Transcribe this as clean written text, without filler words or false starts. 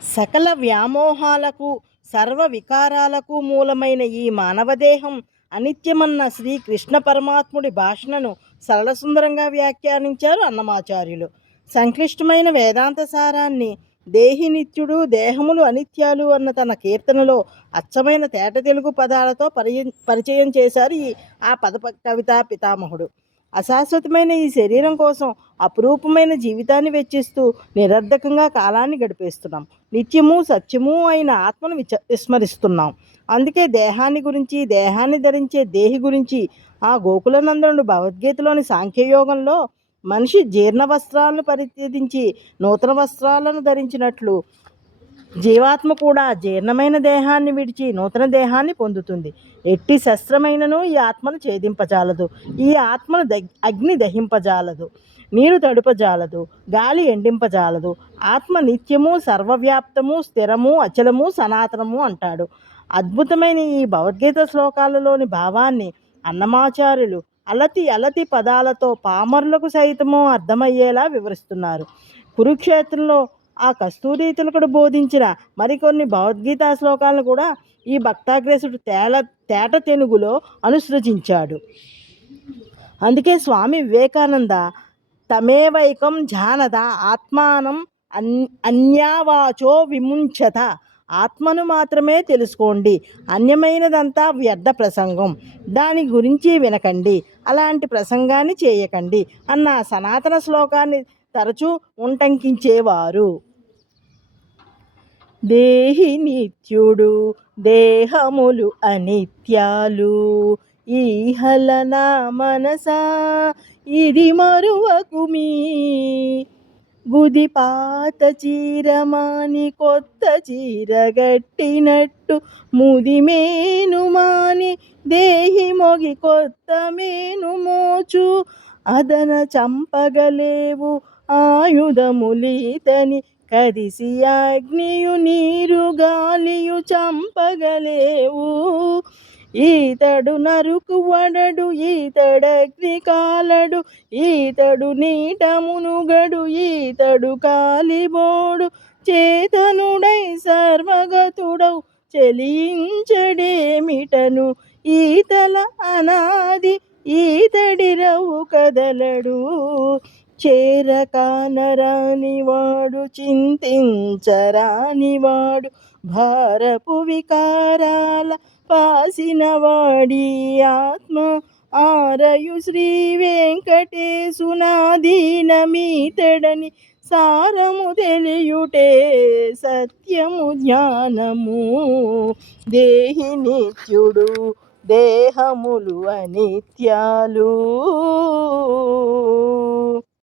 సకల వ్యామోహాలకు సర్వ వికారాలకు మూలమైన ఈ మానవదేహం అనిత్యమన్న శ్రీ కృష్ణ పరమాత్ముడి భాషణను సరళసుందరంగా వ్యాఖ్యానించారు అన్నమాచార్యులు. సంక్లిష్టమైన వేదాంత సారాన్ని దేహి నిత్యుడు దేహములు అనిత్యాలు అన్న తన కీర్తనలో అచ్చమైన తేట తెలుగు పదాలతో పరిచయం చేశారు ఆ పద కవితా పితామహుడు. అశాశ్వతమైన ఈ శరీరం కోసం అపురూపమైన జీవితాన్ని వెచ్చిస్తూ నిరర్ధకంగా కాలాన్ని గడిపేస్తున్నాం. నిత్యము సత్యము అయిన ఆత్మను విస్మరిస్తున్నాం. అందుకే దేహాన్ని గురించి, దేహాన్ని ధరించే దేహి గురించి ఆ గోకులనందనుడు భగవద్గీతలోని సాంఖ్యయోగంలో మనిషి జీర్ణ వస్త్రాలను పరిత్యజించి నూతన వస్త్రాలను ధరించినట్లు జీవాత్మ కూడా జీర్ణమైన దేహాన్ని విడిచి నూతన దేహాన్ని పొందుతుంది. ఎట్టి శస్త్రమైనను ఈ ఆత్మను ఛేదింపజాలదు. ఈ ఆత్మను అగ్ని దహింపజాలదు, నీరు తడుపజాలదు, గాలి ఎండింపజాలదు. ఆత్మ నిత్యము, సర్వవ్యాప్తము, స్థిరము, అచలము, సనాతనము అంటాడు. అద్భుతమైన ఈ భగవద్గీత శ్లోకాలలోని భావాన్ని అన్నమాచార్యులు అలతి పదాలతో పామరులకు సైతము అర్థమయ్యేలా వివరిస్తున్నారు. కురుక్షేత్రంలో ఆ కస్తూరి తిలకుడు బోధించిన మరికొన్ని భగవద్గీతా శ్లోకాలను కూడా ఈ భక్తాగ్రేసుడు తేట తెనుగులో అనుసృజించాడు. అందుకే స్వామి వివేకానంద తమేవైకం జానద ఆత్మానం అన్యావాచో విముంచత, ఆత్మను మాత్రమే తెలుసుకోండి, అన్యమైనదంతా వ్యర్థ ప్రసంగం, దాని గురించి వినకండి, అలాంటి ప్రసంగాన్ని చేయకండి అన్న సనాతన శ్లోకాన్ని తరచూ ఉంటంకించేవారు. దేహి నిత్యుడు దేహములు అనిత్యాలు, ఈహలన మనసా ఇది మరువకుమీ, గుదిపాత చీరమాని కొత్త చీరగట్టినట్టు ముదిమేను మాని దేహి మొగి కొత్త మేను మోచు, అదన చంపగలేవు ఆయుధములీతని కదిసి అగ్నియు నీరు గాలియు చంపగలేవు. ఈతడు నరుకు వడడు ఈతడగ్ని కాలడు, ఈతడు నీట మునుగడు ఈతడు కాలిబోడు, చేతనుడై సర్వగతుడౌ చెలించడేమిటను, ఈతల అనాది ఈతడిరవు కదలడు, చేరకానరానివాడు చింతించరానివాడు, భారపు వికారాల పాసినవాడి ఆత్మ ఆరయు శ్రీ వెంకటేశునాధీనమీతడని సారము తెలియుటే సత్యము జ్ఞానము. దేహి నిత్యుడు దేహములు అనిత్యాలు.